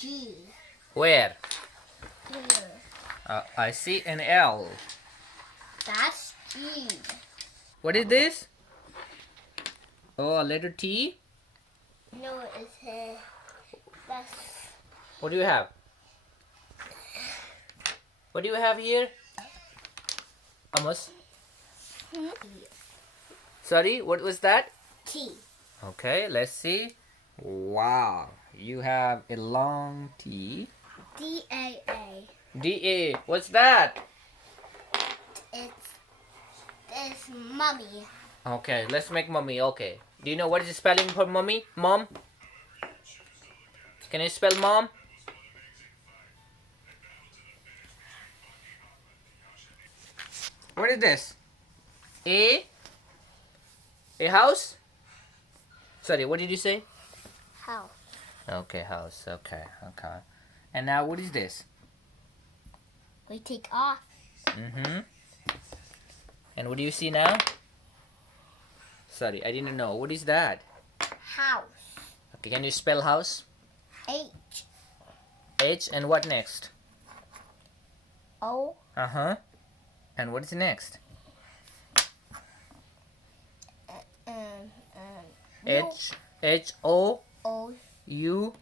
G. Where? Here. I see an L. That's G. What is this? Oh, a letter T? No, it's a. That's. What do you have? What do you have here? Amos? Sorry, what was that? T. Okay, let's see. Wow, you have a long T. D-A-A. D-A, what's that? It's mummy. Okay, let's make mummy, okay. Do you know what is the spelling for mummy? Mom? Can you spell mom? What is this? A house? Sorry, what did you say? House. Okay, house. Okay. And now what is this? We take off. Mm-hmm. And what do you see now? Sorry, I didn't know. What is that? House. Okay, can you spell house? H. H and what next? O. Uh-huh. And what is next? H. H O O. U.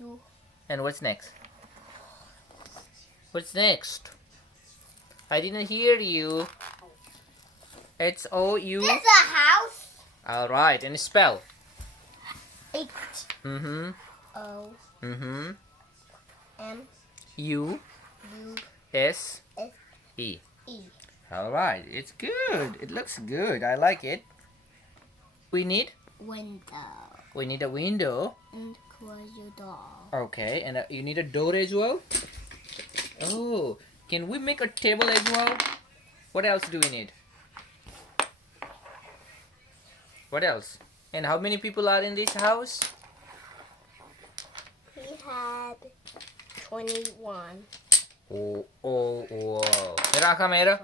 U. And what's next? What's next? I didn't hear you. H O U. This is a house. All right, and spell. H. Mm-hmm. O. Mm-hmm. M. U. U. S. S. E. E. All right, it's good. It looks good. I like it. We need Window. a window. And close your door. Okay, and you need a door as well. Oh, can we make a table as well? What else do we need? What else? And how many people are in this house? We had 21. Oh, Mera akha mera.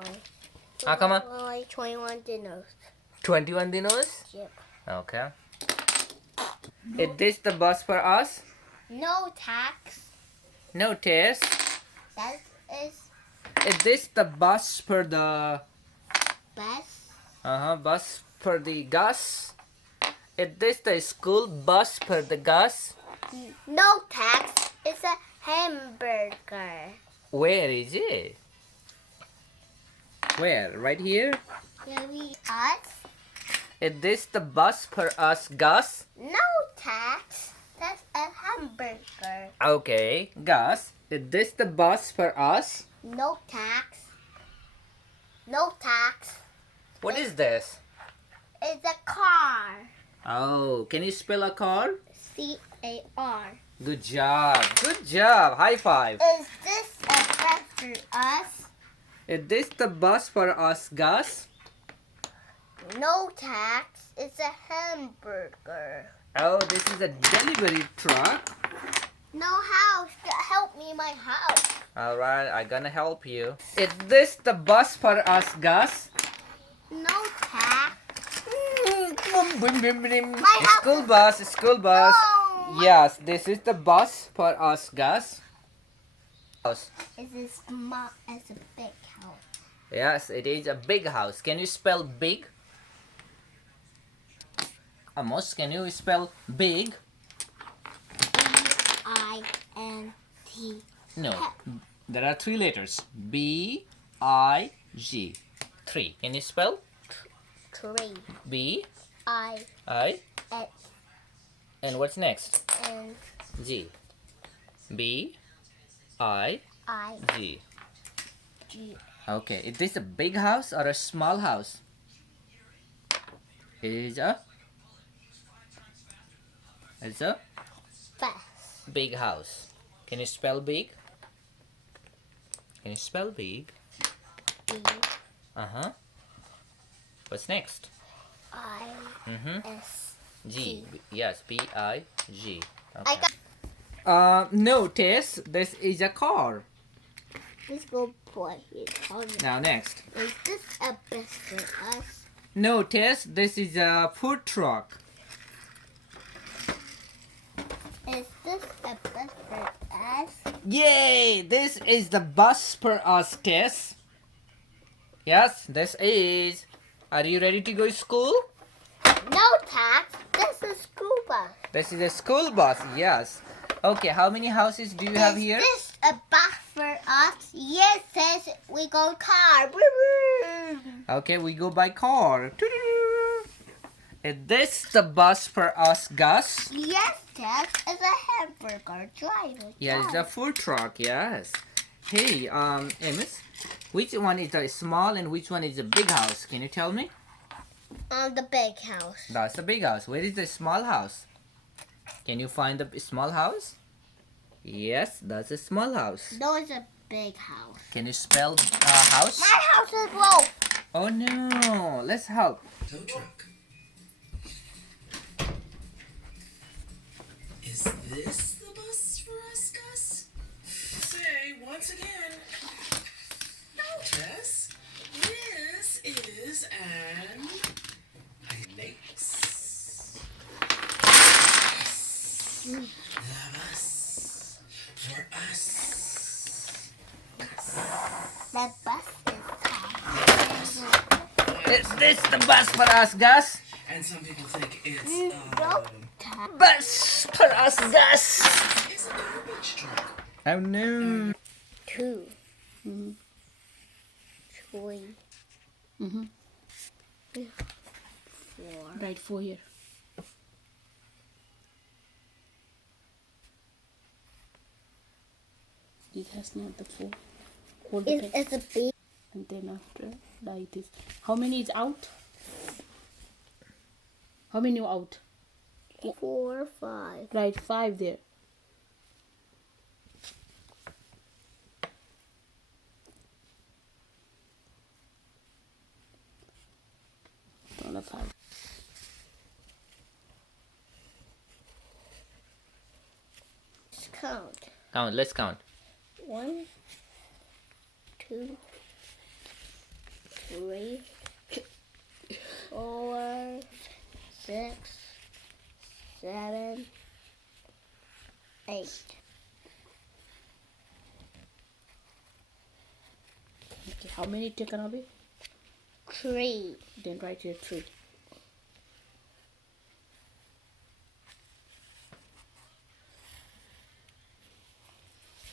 Akama. Only 21 dinos. 21 dinos? Yep. Okay. Is this the bus for us? No tax. No test. That is Is this the bus for the best. bus for the Gus? Is this the school bus for the Gus? No tax. It's a hamburger. Where is it? Where? Right here? Maybe us. Is this the bus for us, Gus? No tax. That's a hamburger. Okay, Gus. Is this the bus for us? No tax. No tax. What is this? It's a car. Oh, can you spell a car? C-A-R. Good job. Good job. High five. Is this a bus for us? Is this the bus for us, Gus? No tax. It's a hamburger. Oh, this is a delivery truck. No house. Help me my house. Alright, I'm gonna help you. Is this the bus for us, Gus? No tax. School bus, school bus. No. Yes, this is the bus for us, Gus. House. It's as small as a big house. Yes, it is a big house. Can you spell big? Amos, can you spell big? B-I-N-T. No, there are 3 letters. B-I-G. 3. Can you spell? Tree. B, I. I, X. and what's next? N. G. B, I, I. G. G. Okay, is this a big house or a small house? It's a Fast. big house. Can you spell big? Can you spell big? B. Uh-huh. What's next? I. Mm-hmm. S. G. Yes, B-I-G. I Okay. got. No, Tess, this is a car. Let's go play it. Now next. Is this a bus for us? No, Tess, this is a food truck. Is this a bus for us? Yay! This is the bus for us test. Yes, this is. Are you ready to go to school? No, Tax. This is school bus. This is a school bus, yes. Okay, how many houses do you have Is here? this a bus for us? Yes, says we go car. Okay, we go by car. Is this the bus for us, Gus? Yes, Tax. It's a hamburger driver. Yeah, it's a food truck, yes. Hey, Amos, which one is a small and which one is a big house? Can you tell me? On the big house. That's the big house. Where is the small house? Can you find the small house? Yes, that's a small house. No, it's a big house. Can you spell house? My house is low. Oh no, let's help. Tow truck. Is this the bus for us, Gus? Say once again. No, Tess. This is an lakes. The bus for us. The bus is time. Is this the bus for us, Gus? And some people think it's No, Tax. Bus for us, Gus. it's a garbage truck. Oh no. 2, 3, Mm-hmm. 4. Right, 4 here. This has not the 4. Hold the pen. It's a big. And then after, like this. How many is out? How many out? 4, 5. Right, 5 there. Total 5. Let's count. Count, let's count. 1, 2, 3, 4, 6, 7, 8. Okay, how many taken away? 3. Then right here 3.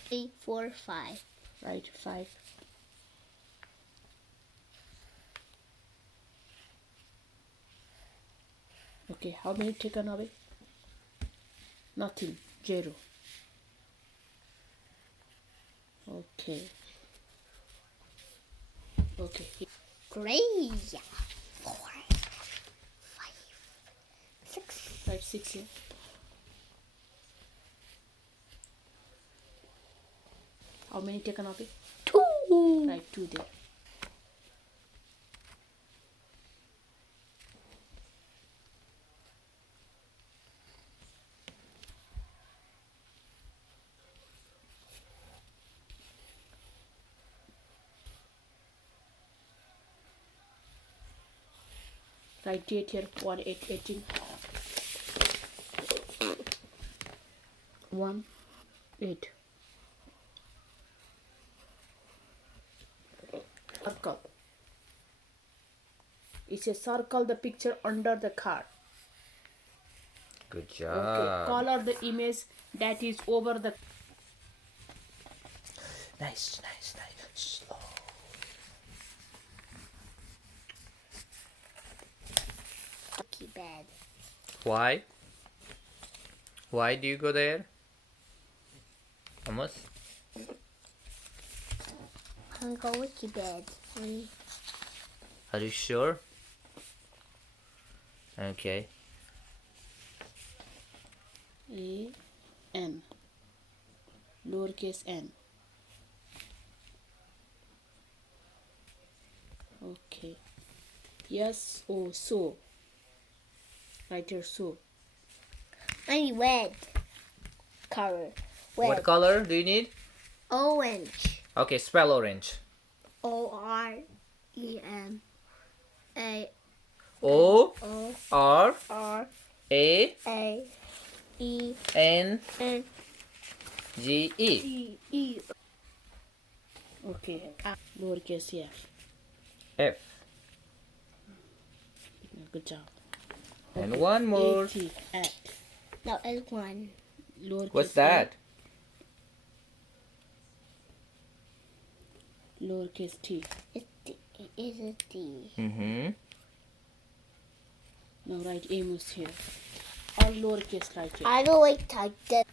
Three, 4, 5. Right, 5. Okay, how many taken away? Nothing. 0. Okay. Okay. 3, 4, 5, 6. Right, 6 here. How many taken away? 2. Right, 2 there. Right, 8 here. 1, 8, 18. 1, 8. Circle. It's a circle the picture under the car. Good Okay. job. Color the image that is over the. Nice, nice, nice. Slow. Lucky bed. Why? Why do you go there? Amos? I'm going to bed. Are you sure? Okay. A N. Lowercase n. Okay. Yes, oh, so. Right here, so. I need red color. Red. What color do you need? Orange. Okay, spell orange. O-R-E-N-A O O R R A A E N N G E. E. Okay. Lowercase f. F. Good job. And one more. A-T. At. No, it's one. Lowercase What's a, that? Lowercase t. It's D. It is a D. Mm-hmm. Now write Amos here. All lowercase right here. I don't like type that.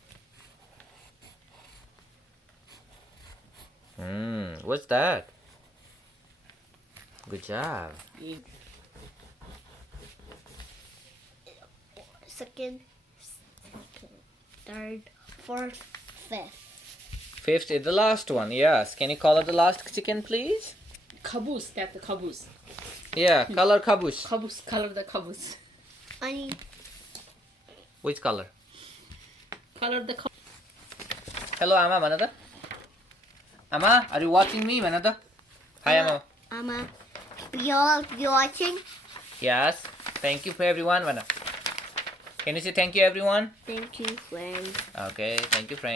What's that? Good job. Second, third, fourth, fifth. Fifth is the last one. Yes. Can you color the last chicken, please? Caboose. That's the caboose. Yeah. Color caboose. Caboose. Color the caboose. I need Which color? Color the caboose. Hello, Amma Manada. Amma, are you watching me, Manada? Hi, Amma. Mama. You're watching? Yes. Thank you for everyone, Mana. Can you say thank you, everyone? Thank you, friends. Okay. Thank you, friends.